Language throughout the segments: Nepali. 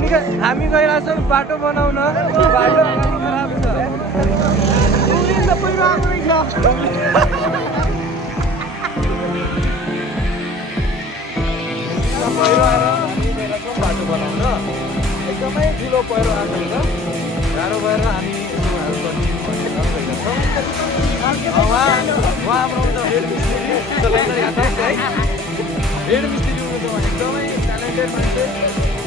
हामी गइरहेछौँ बाटो बनाउन बाटो खराब छ पहिरो आएको रहेछ पहिरो आएर हामी गइरहेछौँ बाटो बनाउन एकदमै ठुलो पहिरो आएको छ गाह्रो भएर हामी उहाँ हाम्रो हेड मिस्त्री हुनुहुन्छ एकदमै ट्यालेन्टेड मान्छे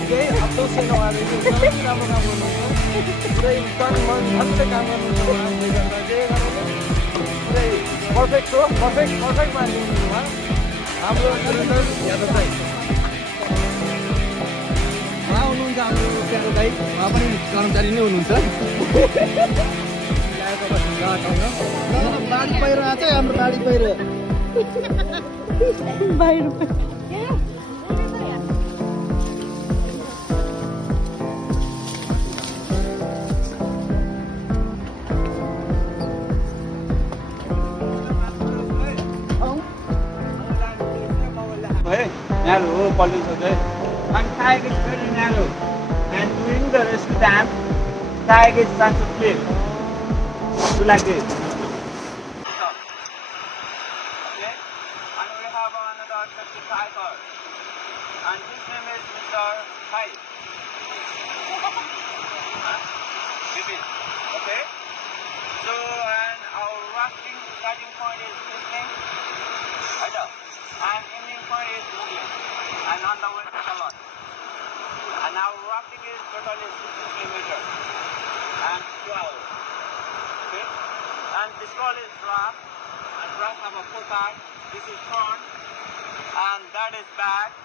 केही अफसोस छैन उहाँले एकदमै राम्रो काम गर्नुहुन्छ पुरै तन मन धनले काम गर्नुहुन्छ उहाँले गर्दा जे गर्नु पुरै पर्फेक्ट हो पर्फेक्ट मान्छे हुनुहुन्छ उहाँ हाम्रो सुरेन्द्र यादव दाइ उहाँ हुनुहुन्छ हाम्रो प्यारो दाइ उहाँ पनि कर्मचारी नै हुनुहुन्छ बाढी पहिरो आएको छ हाम्रो बाढी पहिरो बाहिर narrow, pollution there. And Tiger is very narrow. And during the rescue dam, Tiger is trying to clear. So like this. Okay. And we have another Tiger. And his name is Mr. Hai. Okay. So and our rafting starting point is this thing. And ending point is Mugli. And on the way to Salon. And our rafting is totally 60 kilometers. And 2 hours. Okay? And this call is draft. And draft have a full part. This is front. And that is back.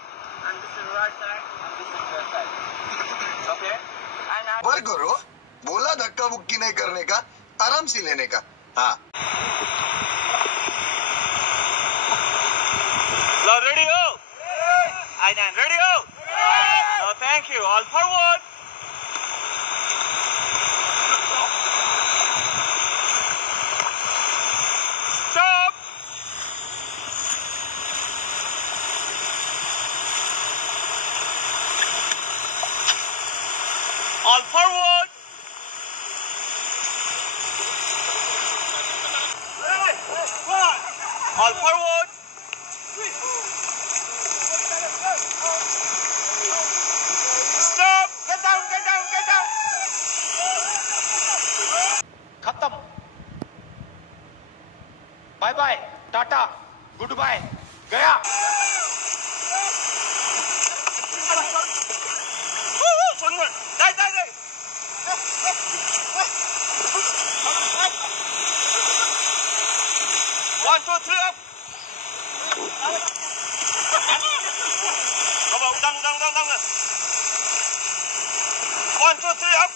And this is right side. And this is left side. Okay? And बर करो बोला धक्का बुक्की नहीं करने का आराम से लेने का हाँ ready go? Ainan, ready go? No, thank you. All forward. Stop. All forward. All forward. Stop! Get down, get down, get down! Khatam. Bye bye. Tata. Goodbye. Gaya. Die, die, die. 1, 2, 3 up. Come on, down. 1, 2, 3 up.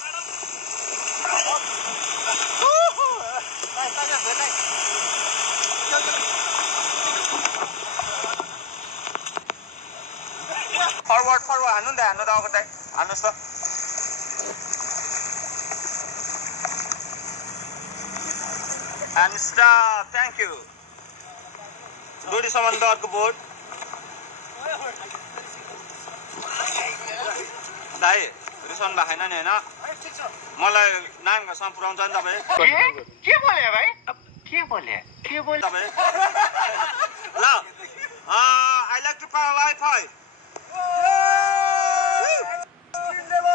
Forward. Anu dah aku dah. Anu stop. And stop. Thank you. Dodi saman to arko board. Dai. Risen भएन नि हैन मलाई नामका सम पुराउँछ नि तपाई के बोले भाइ के बोले तपाई ल I like to power wifi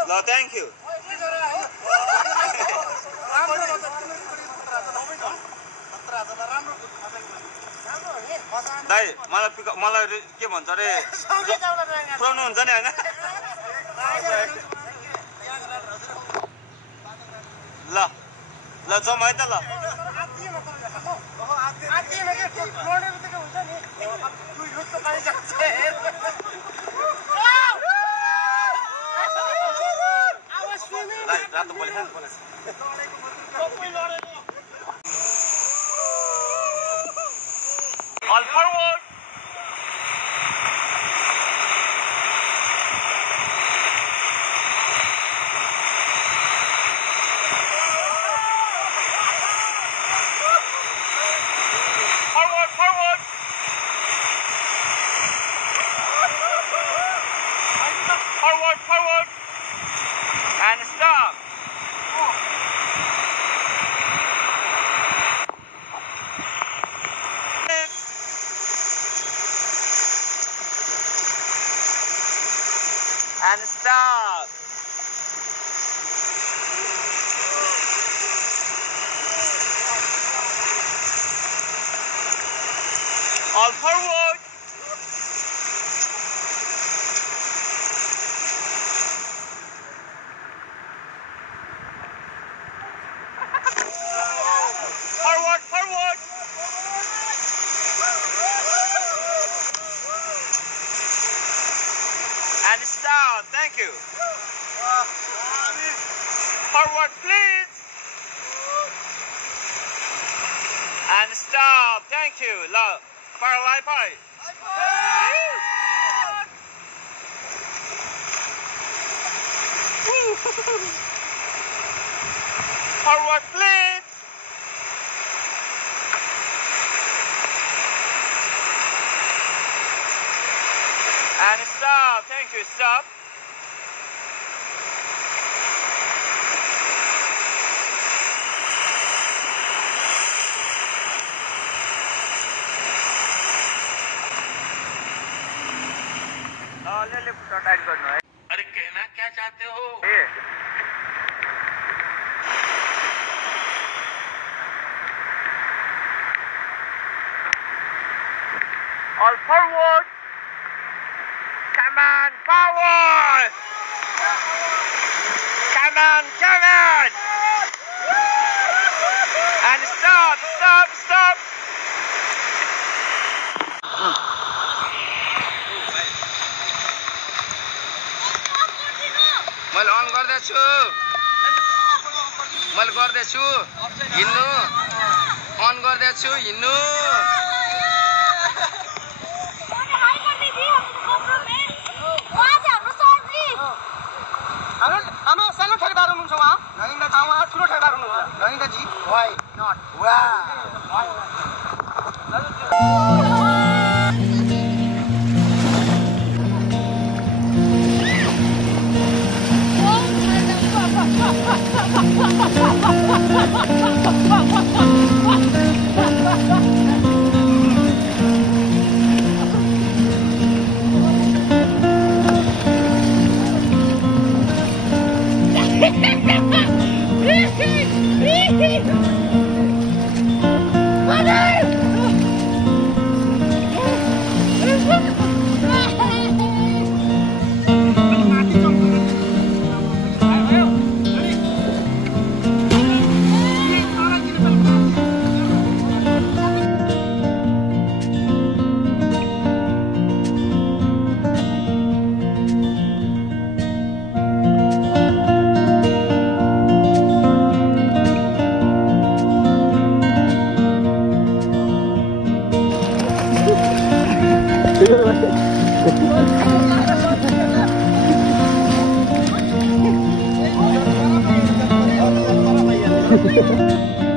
ल थ्यांक यू दाइ मलाई के भन्छ रे पुराउनु हुन्छ नि हैन ल जाउँ है त ल रातो बोले All forward. Forward. Forward. And stop. All forward. Forward, forward. And stop. Thank you. Forward, please. And stop. Thank you. Love. Bye bye. Forward, please. And stop. Thank you. Stop. ले फुटा टाइट गर्नु है अरे कहना क्या चाहते हो All forward. Come on, forward. Come on, come on. And stop, stop, stop. मैले अन गर्दैछु हिन्नु अन गर्दैछु हिन्नु हाम्रो सानो ठेकेदार हुनुहुन्छ उहाँ उहाँ ठुलो ठेकेदार हुनुहुन्छ रनिङ्गाजी वाइ नट Hehehe